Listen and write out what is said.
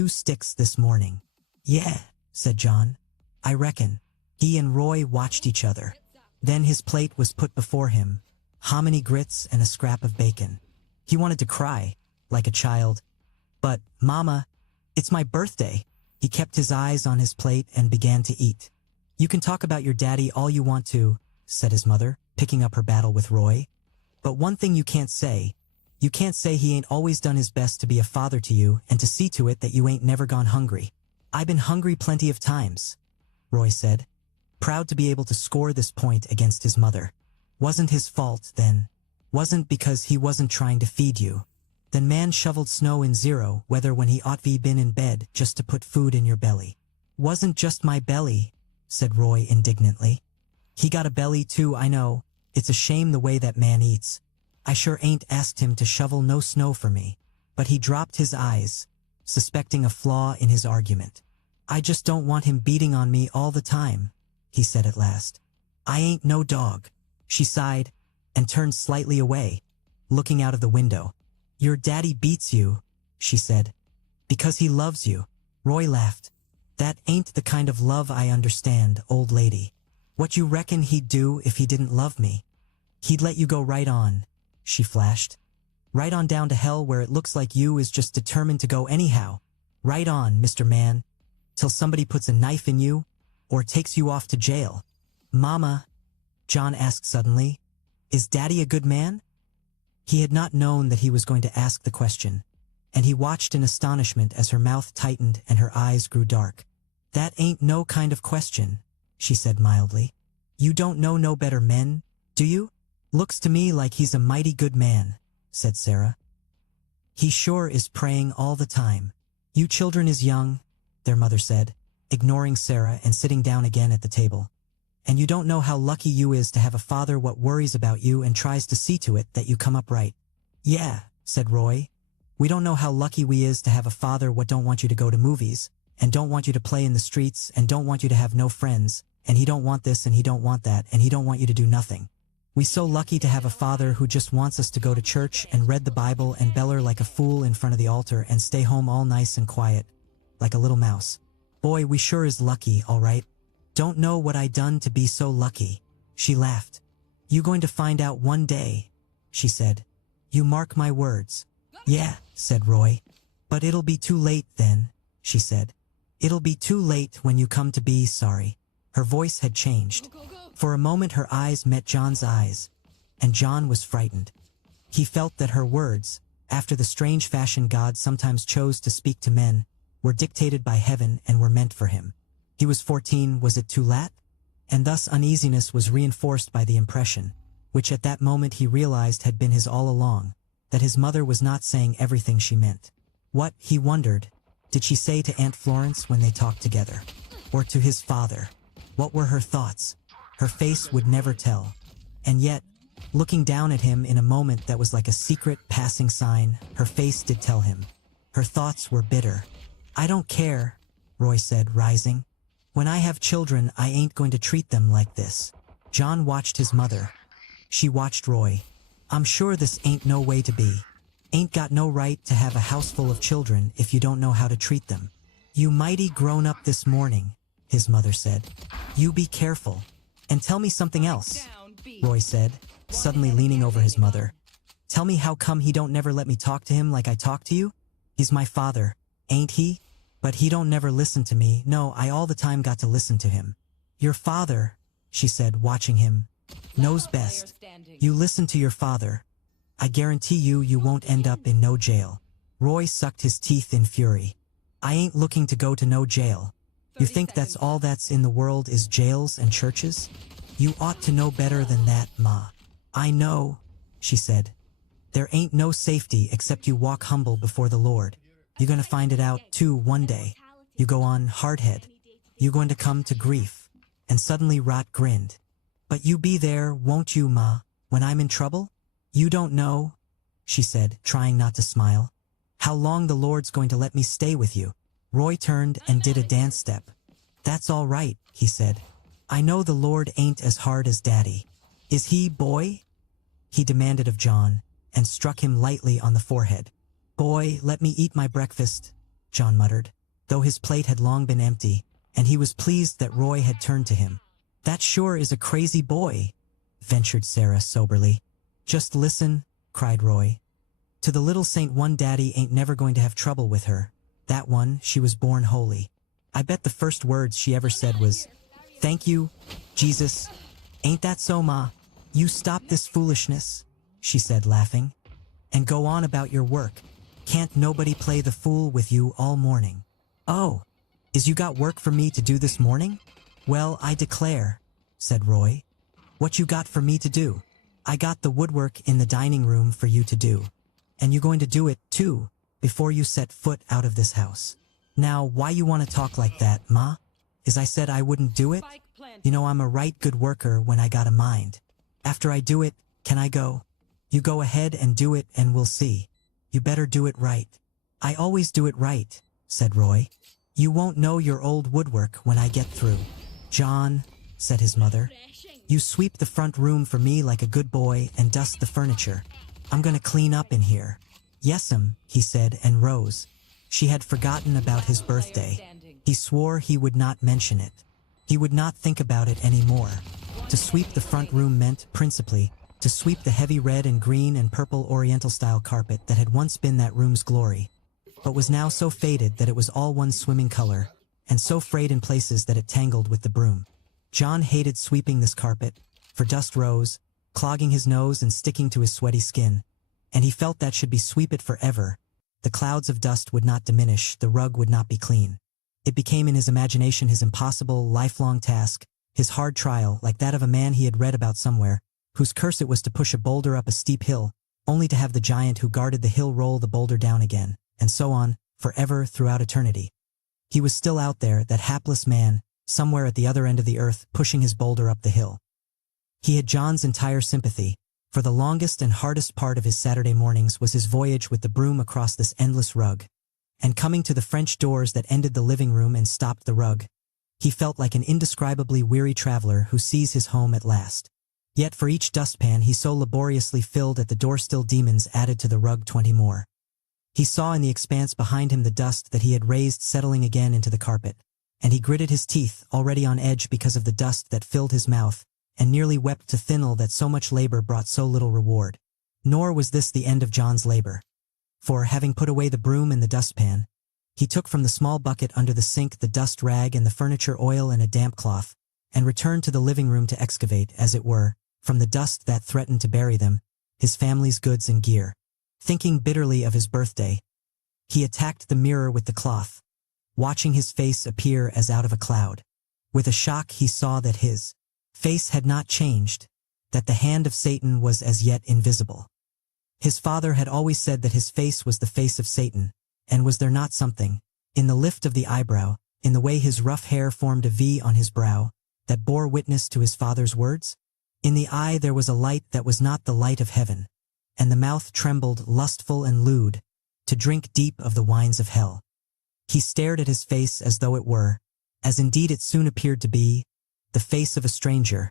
2 sticks this morning." "Yeah," said John. "I reckon." He and Roy watched each other. Then his plate was put before him, hominy grits and a scrap of bacon. He wanted to cry, like a child. "But, Mama, it's my birthday." He kept his eyes on his plate and began to eat. "You can talk about your daddy all you want to," said his mother, picking up her battle with Roy. "But one thing you can't say he ain't always done his best to be a father to you and to see to it that you ain't never gone hungry." "I been hungry plenty of times," Roy said, proud to be able to score this point against his mother. "Wasn't his fault, then. Wasn't because he wasn't trying to feed you. Then man shoveled snow in zero weather when he ought been in bed just to put food in your belly." "Wasn't just my belly," said Roy indignantly. "He got a belly too, I know. It's a shame the way that man eats. I sure ain't asked him to shovel no snow for me." But he dropped his eyes, suspecting a flaw in his argument. "I just don't want him beating on me all the time," he said at last. "I ain't no dog." She sighed and turned slightly away, looking out of the window. "Your daddy beats you," she said, "because he loves you." Roy laughed. "That ain't the kind of love I understand, old lady. What you reckon he'd do if he didn't love me?" "He'd let you go right on," she flashed. "Right on down to hell where it looks like you is just determined to go anyhow. Right on, Mr. Man, till somebody puts a knife in you or takes you off to jail." "Mama," John asked suddenly, "is Daddy a good man?" He had not known that he was going to ask the question, and he watched in astonishment as her mouth tightened and her eyes grew dark. "That ain't no kind of question," she said mildly. "You don't know no better men, do you?" "Looks to me like he's a mighty good man," said Sarah. "He sure is praying all the time." "You children is young," their mother said, ignoring Sarah and sitting down again at the table. "And you don't know how lucky you is to have a father what worries about you and tries to see to it that you come up right." "Yeah," said Roy. "We don't know how lucky we is to have a father what don't want you to go to movies, and don't want you to play in the streets, and don't want you to have no friends, and he don't want this and he don't want that, and he don't want you to do nothing. We so lucky to have a father who just wants us to go to church and read the Bible and beller like a fool in front of the altar and stay home all nice and quiet, like a little mouse. Boy, we sure is lucky, all right. Don't know what I done to be so lucky." She laughed. "You going to find out one day," she said. "You mark my words." "Yeah," said Roy. "But it'll be too late then," she said. "It'll be too late when you come to be sorry." Her voice had changed. For a moment her eyes met John's eyes, and John was frightened. He felt that her words, after the strange fashion God sometimes chose to speak to men, were dictated by heaven and were meant for him. He was 14, was it too late? And thus uneasiness was reinforced by the impression, which at that moment he realized had been his all along, that his mother was not saying everything she meant. What, he wondered, did she say to Aunt Florence when they talked together? Or to his father? What were her thoughts? Her face would never tell. And yet, looking down at him in a moment that was like a secret passing sign, her face did tell him. Her thoughts were bitter. "I don't care," Roy said, rising. "When I have children, I ain't going to treat them like this." John watched his mother. She watched Roy. "I'm sure this ain't no way to be. Ain't got no right to have a house full of children if you don't know how to treat them." "You mighty grown up this morning," his mother said. "You be careful. And tell me something else," Roy said, suddenly leaning over his mother. "Tell me how come he don't never let me talk to him like I talk to you? He's my father, ain't he? But he don't never listen to me. No, I all the time got to listen to him." "Your father," she said, watching him, "knows best. You listen to your father. I guarantee you won't end up in no jail." Roy sucked his teeth in fury. "I ain't looking to go to no jail. You think that's all that's in the world is jails and churches? You ought to know better than that, Ma." "I know," she said. "There ain't no safety except you walk humble before the Lord. You're going to find it out, too, one day. You go on hardhead. You going to come to grief." And suddenly Rot grinned. "But you be there, won't you, Ma, when I'm in trouble?" "You don't know," she said, trying not to smile, "how long the Lord's going to let me stay with you." Roy turned and did a dance step. "That's all right," he said. "I know the Lord ain't as hard as Daddy. Is he, boy?" he demanded of John, and struck him lightly on the forehead. "Boy, let me eat my breakfast," John muttered, though his plate had long been empty, and he was pleased that Roy had turned to him. That sure is a crazy boy, ventured Sarah soberly. Just listen, cried Roy. To the little Saint One, Daddy ain't never going to have trouble with her. That one, she was born holy. I bet the first words she ever said was, "Thank you, Jesus." Ain't that so, Ma? You stop this foolishness, she said, laughing, and go on about your work. Can't nobody play the fool with you all morning? Oh, is you got work for me to do this morning? Well, I declare, said Roy. What you got for me to do? I got the woodwork in the dining room for you to do. And you going to do it, too, before you set foot out of this house. Now, why you want to talk like that, Ma? Is I said I wouldn't do it? You know I'm a right good worker when I got a mind. After I do it, can I go? You go ahead and do it and we'll see. You better do it right. I always do it right, said Roy. You won't know your old woodwork when I get through. John, said his mother, you sweep the front room for me like a good boy and dust the furniture. I'm gonna clean up in here. Yes'm, he said and rose. She had forgotten about his birthday. He swore he would not mention it. He would not think about it anymore. To sweep the front room meant, principally, to sweep the heavy red and green and purple Oriental-style carpet that had once been that room's glory, but was now so faded that it was all one swimming color, and so frayed in places that it tangled with the broom. John hated sweeping this carpet, for dust rose, clogging his nose and sticking to his sweaty skin, and he felt that should be sweep it forever. The clouds of dust would not diminish, the rug would not be clean. It became in his imagination his impossible, lifelong task, his hard trial, like that of a man he had read about somewhere, whose curse it was to push a boulder up a steep hill, only to have the giant who guarded the hill roll the boulder down again, and so on, forever throughout eternity. He was still out there, that hapless man, somewhere at the other end of the earth, pushing his boulder up the hill. He had John's entire sympathy, for the longest and hardest part of his Saturday mornings was his voyage with the broom across this endless rug, and coming to the French doors that ended the living room and stopped the rug, he felt like an indescribably weary traveler who sees his home at last. Yet for each dustpan he so laboriously filled at the door still demons added to the rug 20 more. He saw in the expanse behind him the dust that he had raised settling again into the carpet, and he gritted his teeth, already on edge because of the dust that filled his mouth, and nearly wept to thinnel that so much labor brought so little reward. Nor was this the end of John's labor. For, having put away the broom and the dustpan, he took from the small bucket under the sink the dust rag and the furniture oil and a damp cloth, and returned to the living room to excavate, as it were, from the dust that threatened to bury them, his family's goods and gear. Thinking bitterly of his birthday, he attacked the mirror with the cloth, watching his face appear as out of a cloud. With a shock he saw that his face had not changed, that the hand of Satan was as yet invisible. His father had always said that his face was the face of Satan, and was there not something, in the lift of the eyebrow, in the way his rough hair formed a V on his brow, that bore witness to his father's words? In the eye there was a light that was not the light of heaven, and the mouth trembled lustful and lewd, to drink deep of the wines of hell. He stared at his face as though it were, as indeed it soon appeared to be, the face of a stranger,